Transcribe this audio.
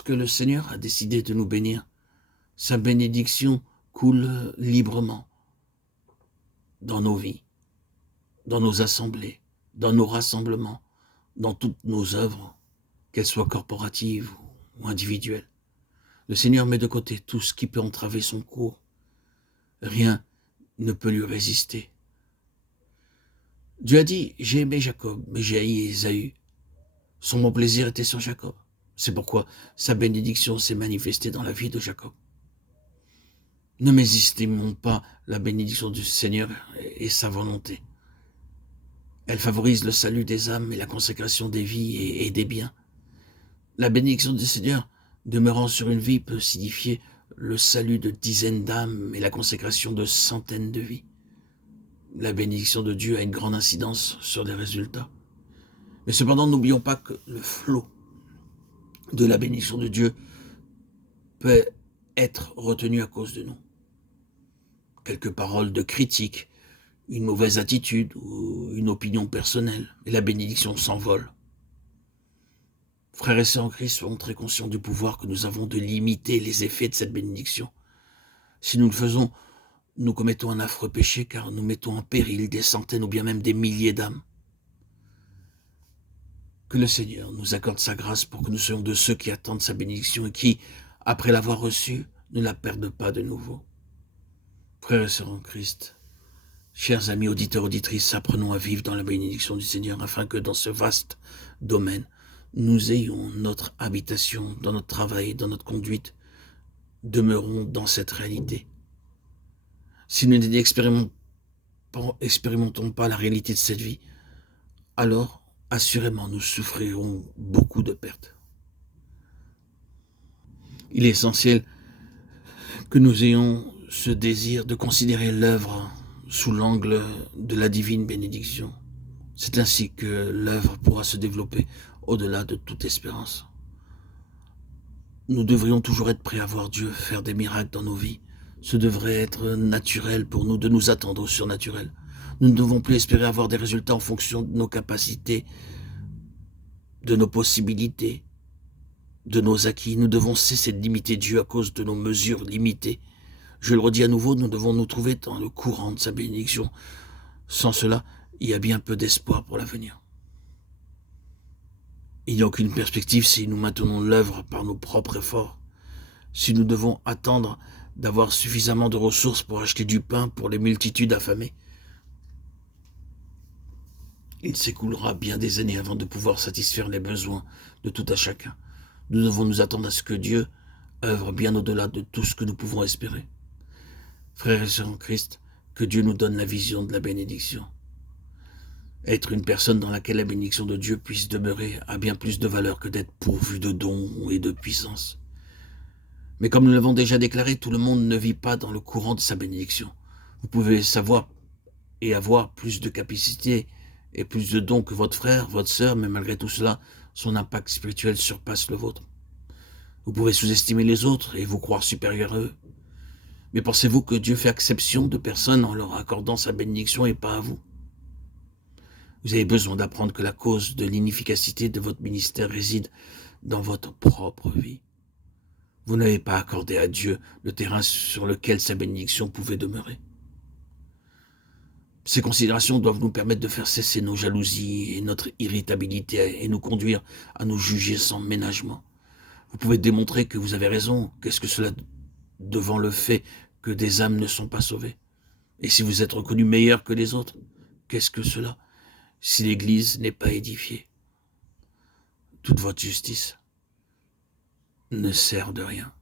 lorsque le Seigneur a décidé de nous bénir, sa bénédiction coule librement dans nos vies, dans nos assemblées, dans nos rassemblements, dans toutes nos œuvres, qu'elles soient corporatives ou individuelles. Le Seigneur met de côté tout ce qui peut entraver son cours. Rien ne peut lui résister. Dieu a dit, j'ai aimé Jacob, mais j'ai haï Ésaü. Son bon plaisir était sur Jacob. C'est pourquoi sa bénédiction s'est manifestée dans la vie de Jacob. Ne mésestimons pas la bénédiction du Seigneur et sa volonté. Elle favorise le salut des âmes et la consécration des vies et des biens. La bénédiction du Seigneur demeurant sur une vie peut signifier le salut de dizaines d'âmes et la consécration de centaines de vies. La bénédiction de Dieu a une grande incidence sur les résultats. Mais cependant, n'oublions pas que le flot de la bénédiction de Dieu peut être retenu à cause de nous. Quelques paroles de critique, une mauvaise attitude ou une opinion personnelle, et la bénédiction s'envole. Frères et sœurs en Christ, soyons très conscients du pouvoir que nous avons de limiter les effets de cette bénédiction. Si nous le faisons, nous commettons un affreux péché car nous mettons en péril des centaines ou bien même des milliers d'âmes. Que le Seigneur nous accorde sa grâce pour que nous soyons de ceux qui attendent sa bénédiction et qui, après l'avoir reçue, ne la perdent pas de nouveau. Frères et sœurs en Christ, chers amis auditeurs, auditrices, apprenons à vivre dans la bénédiction du Seigneur afin que dans ce vaste domaine, nous ayons notre habitation, dans notre travail, dans notre conduite, demeurons dans cette réalité. Si nous n'expérimentons pas la réalité de cette vie, alors assurément nous souffrirons beaucoup de pertes. Il est essentiel que nous ayons ce désir de considérer l'œuvre sous l'angle de la divine bénédiction. C'est ainsi que l'œuvre pourra se développer au-delà de toute espérance. Nous devrions toujours être prêts à voir Dieu faire des miracles dans nos vies. Ce devrait être naturel pour nous de nous attendre au surnaturel. Nous ne devons plus espérer avoir des résultats en fonction de nos capacités, de nos possibilités, de nos acquis. Nous devons cesser de limiter Dieu à cause de nos mesures limitées. Je le redis à nouveau, nous devons nous trouver dans le courant de sa bénédiction. Sans cela, il y a bien peu d'espoir pour l'avenir. Il n'y a aucune perspective si nous maintenons l'œuvre par nos propres efforts. Si nous devons attendre d'avoir suffisamment de ressources pour acheter du pain pour les multitudes affamées, il s'écoulera bien des années avant de pouvoir satisfaire les besoins de tout à chacun. Nous devons nous attendre à ce que Dieu œuvre bien au-delà de tout ce que nous pouvons espérer. Frères et sœurs en Christ, que Dieu nous donne la vision de la bénédiction. Être une personne dans laquelle la bénédiction de Dieu puisse demeurer a bien plus de valeur que d'être pourvu de dons et de puissance. Mais comme nous l'avons déjà déclaré, tout le monde ne vit pas dans le courant de sa bénédiction. Vous pouvez savoir et avoir plus de capacité et plus de dons que votre frère, votre sœur, mais malgré tout cela, son impact spirituel surpasse le vôtre. Vous pouvez sous-estimer les autres et vous croire supérieur à eux. Mais pensez-vous que Dieu fait exception de personnes en leur accordant sa bénédiction et pas à vous? Vous avez besoin d'apprendre que la cause de l'inefficacité de votre ministère réside dans votre propre vie. Vous n'avez pas accordé à Dieu le terrain sur lequel sa bénédiction pouvait demeurer. Ces considérations doivent nous permettre de faire cesser nos jalousies et notre irritabilité et nous conduire à nous juger sans ménagement. Vous pouvez démontrer que vous avez raison. Qu'est-ce que cela devant le fait que des âmes ne sont pas sauvées? Et si vous êtes reconnu meilleur que les autres, qu'est-ce que cela si l'Église n'est pas édifiée? Toute votre justice ne sert de rien.